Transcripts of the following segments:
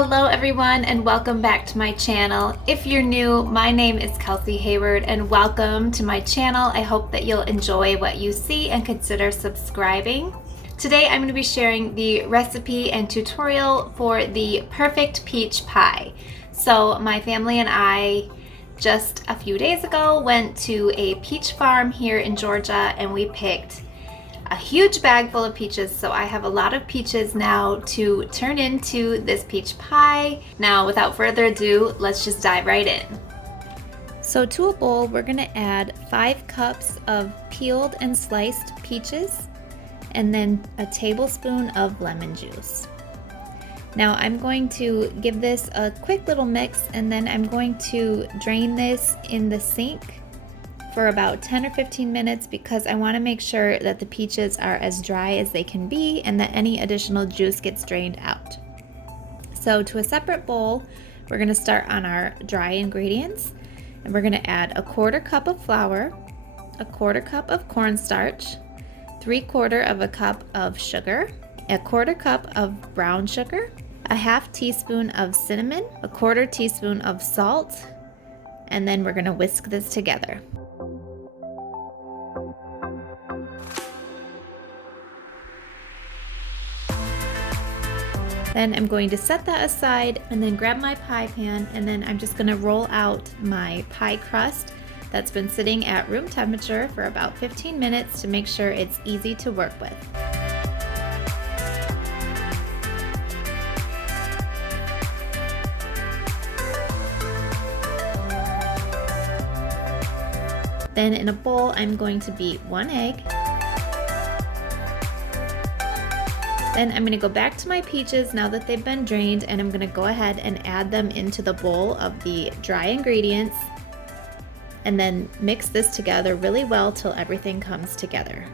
Hello everyone and welcome back to my channel. If you're new, my name is Kelsey Hayward and welcome to my channel. I hope that you'll enjoy what you see and consider subscribing. Today I'm going to be sharing the recipe and tutorial for the perfect peach pie. So my family and I just a few days ago went to a peach farm here in Georgia and we picked a huge bag full of peaches, so I have a lot of peaches now to turn into this peach pie. Now, without further ado, let's just dive right in. So to a bowl, we're gonna add 5 cups of peeled and sliced peaches, and then a tablespoon of lemon juice. Now I'm going to give this a quick little mix, and then I'm going to drain this in the sink for about 10 or 15 minutes because I want to make sure that the peaches are as dry as they can be and that any additional juice gets drained out. So to a separate bowl, we're going to start on our dry ingredients, and we're going to add a 1/4 cup of flour, a 1/4 cup of cornstarch, 3/4 cup of sugar, a 1/4 cup of brown sugar, a 1/2 teaspoon of cinnamon, a 1/4 teaspoon of salt, and then we're going to whisk this together. Then I'm going to set that aside and then grab my pie pan, and then I'm just going to roll out my pie crust that's been sitting at room temperature for about 15 minutes to make sure it's easy to work with. Then in a bowl, I'm going to beat 1 egg. Then I'm going to go back to my peaches now that they've been drained, and I'm going to go ahead and add them into the bowl of the dry ingredients, and then mix this together really well till everything comes together.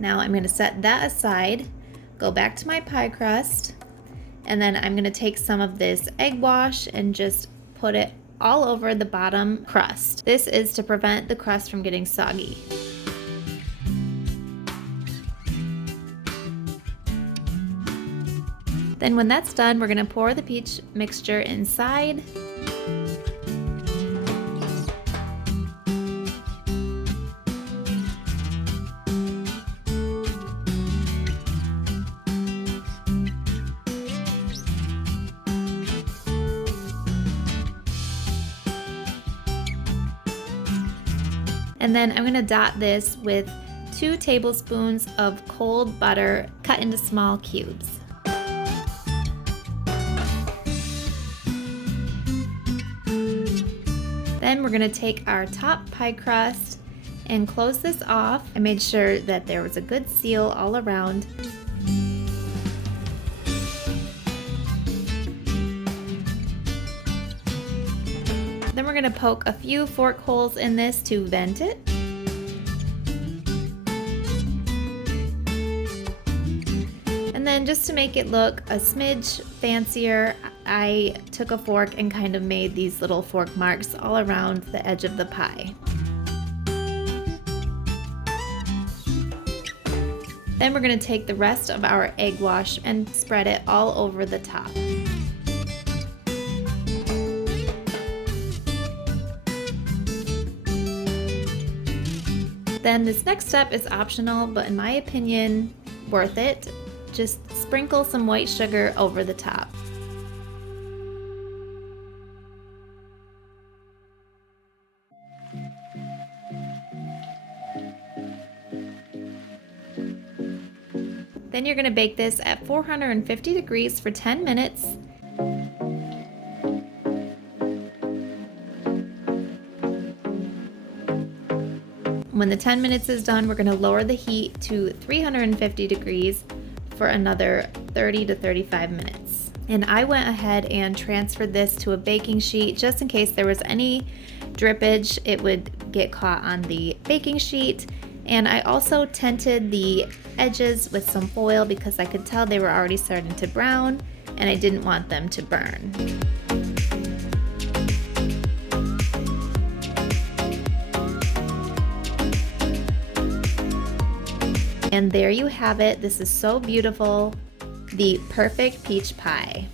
Now I'm going to set that aside, go back to my pie crust, and then I'm going to take some of this egg wash and just put it all over the bottom crust. This is to prevent the crust from getting soggy. Then when that's done, we're going to pour the peach mixture inside. And then I'm going to dot this with 2 tablespoons of cold butter cut into small cubes. Then we're going to take our top pie crust and close this off. I made sure that there was a good seal all around. Then we're going to poke a few fork holes in this to vent it. And then just to make it look a smidge fancier, I took a fork and kind of made these little fork marks all around the edge of the pie. Then we're going to take the rest of our egg wash and spread it all over the top. Then this next step is optional, but in my opinion, worth it. Just sprinkle some white sugar over the top. Then you're going to bake this at 450 degrees for 10 minutes. When the 10 minutes is done, we're going to lower the heat to 350 degrees for another 30 to 35 minutes. And I went ahead and transferred this to a baking sheet just in case there was any drippage, it would get caught on the baking sheet. And I also tinted the edges with some foil because I could tell they were already starting to brown and I didn't want them to burn. And there you have it. This is so beautiful. The perfect peach pie.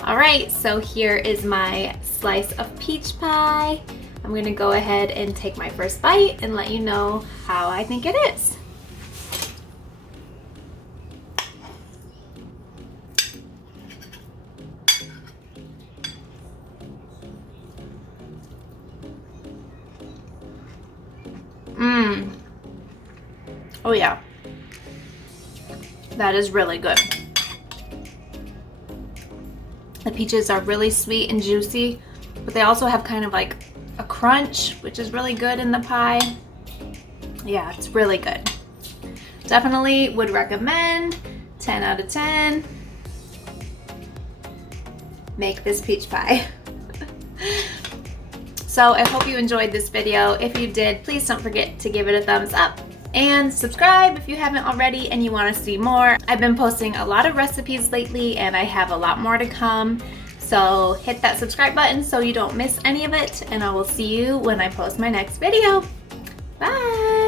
All right, so here is my slice of peach pie. I'm gonna go ahead and take my first bite and let you know how I think it is. Oh yeah, that is really good. The peaches are really sweet and juicy, but they also have kind of like a crunch, which is really good in the pie. Yeah, it's really good. Definitely would recommend. 10 out of 10. Make this peach pie. So I hope you enjoyed this video. If you did, please don't forget to give it a thumbs up and subscribe if you haven't already and you want to see more. I've been posting a lot of recipes lately and I have a lot more to come. So hit that subscribe button so you don't miss any of it, and I will see you when I post my next video. Bye!